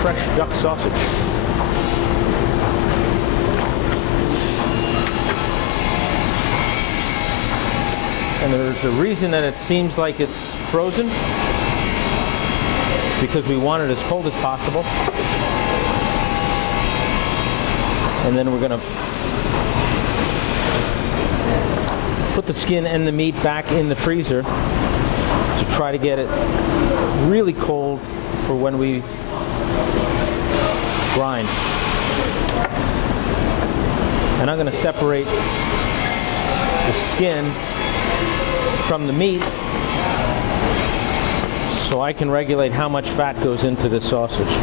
fresh duck sausage. And there's a reason that it seems like it's frozen, because we want it as cold as possible. And then we're going to put the skin and the meat back in the freezer to try to get it really cold for when we grind. And I'm going to separate the skin from the meat so I can regulate how much fat goes into this sausage.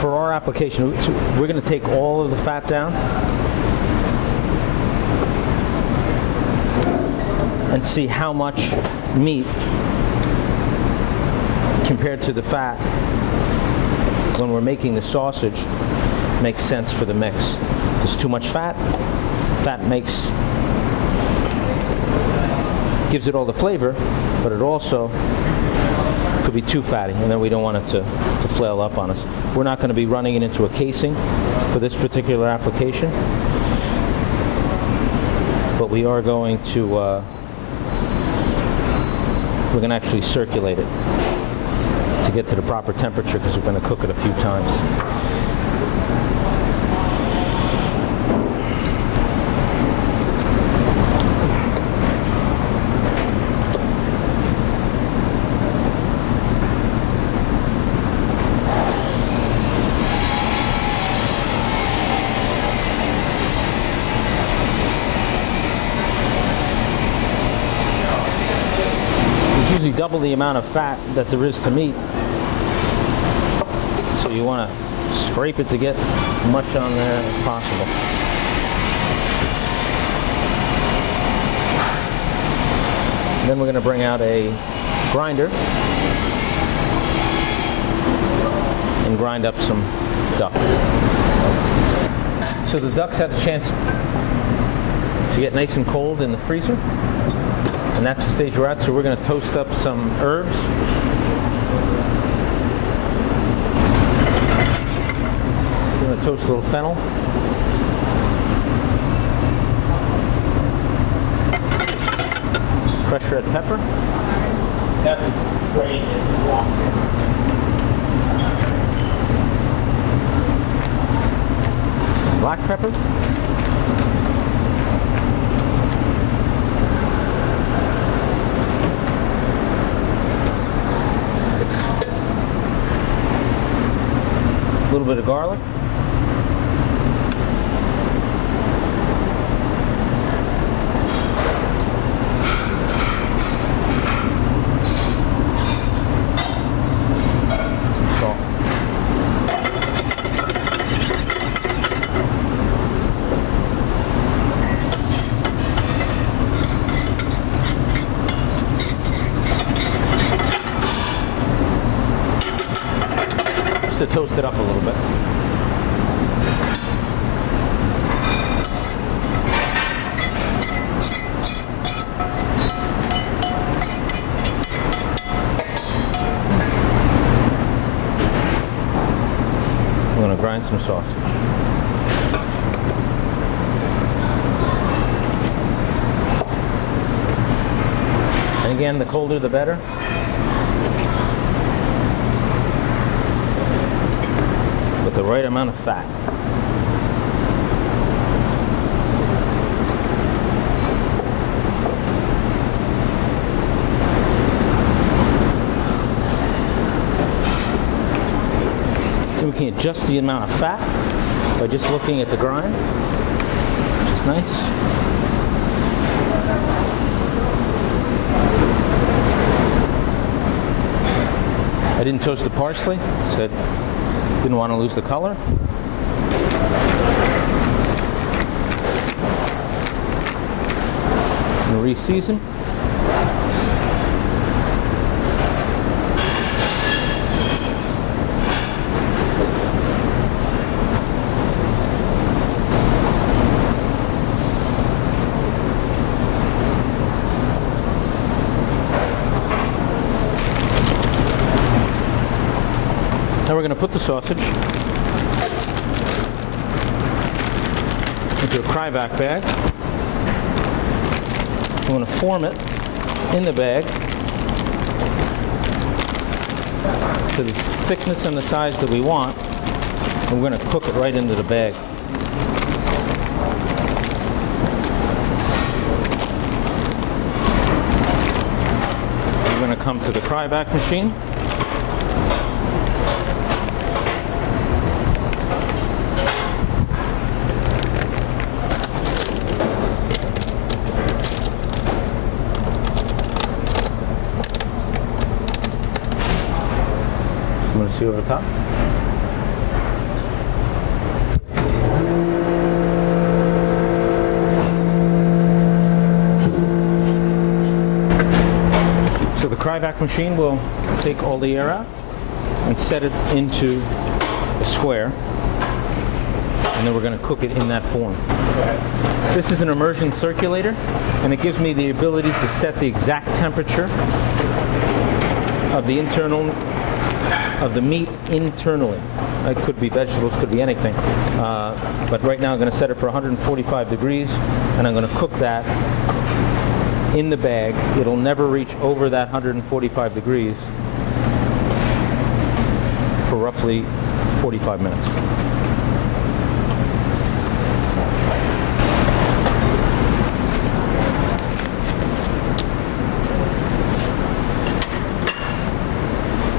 For our application, we're going to take all of the fat down and see how much meat compared to the fat when we're making the sausage makes sense for the mix. If there's too much fat, gives it all the flavor, but it also could be too fatty, and then we don't want it to flail up on us. We're not going to be running it into a casing for this particular application, but we are going to we're going to actually circulate it to get to the proper temperature, because we're going to cook it a few times. Usually double the amount of fat that there is to meat, so you want to scrape it to get as much on there as possible. Then we're going to bring out a grinder and grind up some duck. So the ducks had a chance to get nice and cold in the freezer. And that's the stage we're at, so we're going to toast up some herbs. We're going to toast a little fennel. Fresh red pepper. Black pepper. A little bit of garlic. Some salt. Just to toast it up a little bit. I'm going to grind some sausage. And again, the colder the better. With the right amount of fat. And we can adjust the amount of fat by just looking at the grind, which is nice. I didn't toast the parsley, said didn't want to lose the color. And re-season. Now we're going to put the sausage into a Cryovac bag. We're going to form it in the bag to the thickness and the size that we want. And we're going to cook it right into the bag. We're going to come to the Cryovac machine. I'm going to see over the top. So the Cryovac machine will take all the air out and set it into a square, and then we're going to cook it in that form. This is an immersion circulator, and it gives me the ability to set the exact temperature of the meat internally. It could be vegetables, could be anything. But right now I'm going to set it for 145 degrees, and I'm going to cook that in the bag. It'll never reach over that 145 degrees for roughly 45 minutes.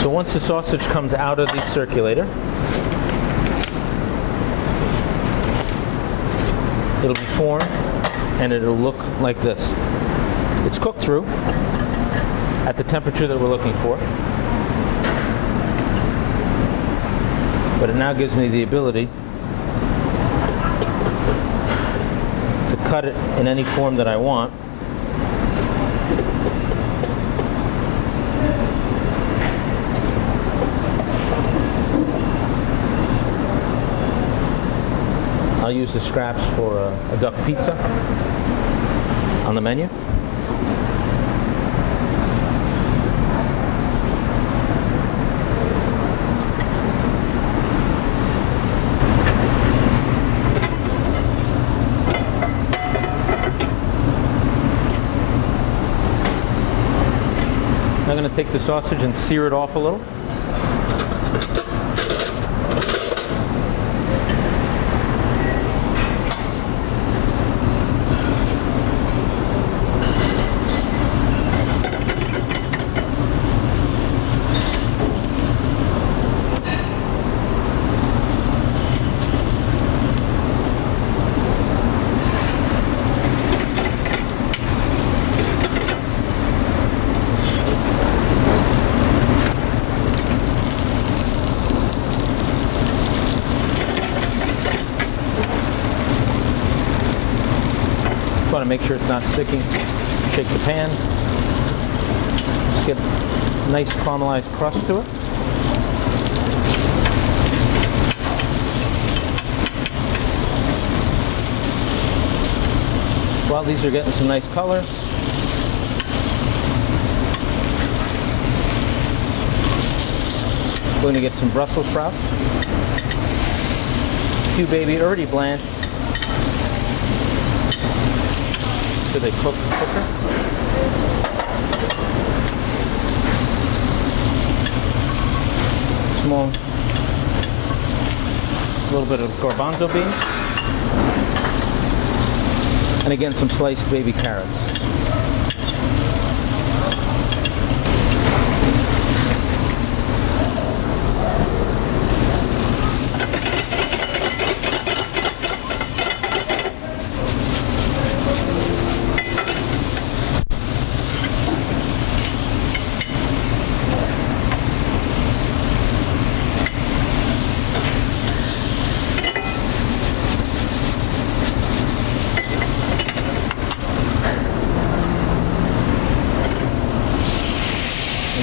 So once the sausage comes out of the circulator, it'll be formed and it'll look like this. It's cooked through at the temperature that we're looking for, but it now gives me the ability to cut it in any form that I want. I'll use the scraps for a duck pizza on the menu. I'm going to take the sausage and sear it off a little. Want to make sure it's not sticking. Shake the pan. Just get a nice caramelized crust to it. While these are getting some nice color, we're going to get some Brussels sprouts. A few baby, already blanched. So they cook quicker. Small, little bit of garbanzo beans, and again some sliced baby carrots.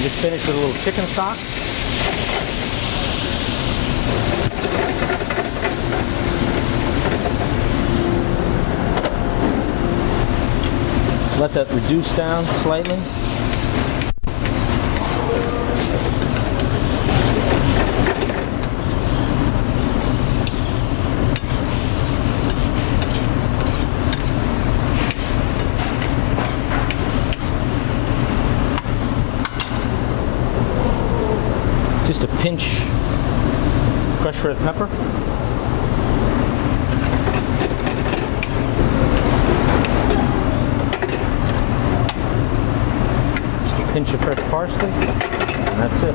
just finish with a little chicken stock. Let that reduce down slightly. Just a pinch crushed red pepper. Just a pinch of fresh parsley, and that's it.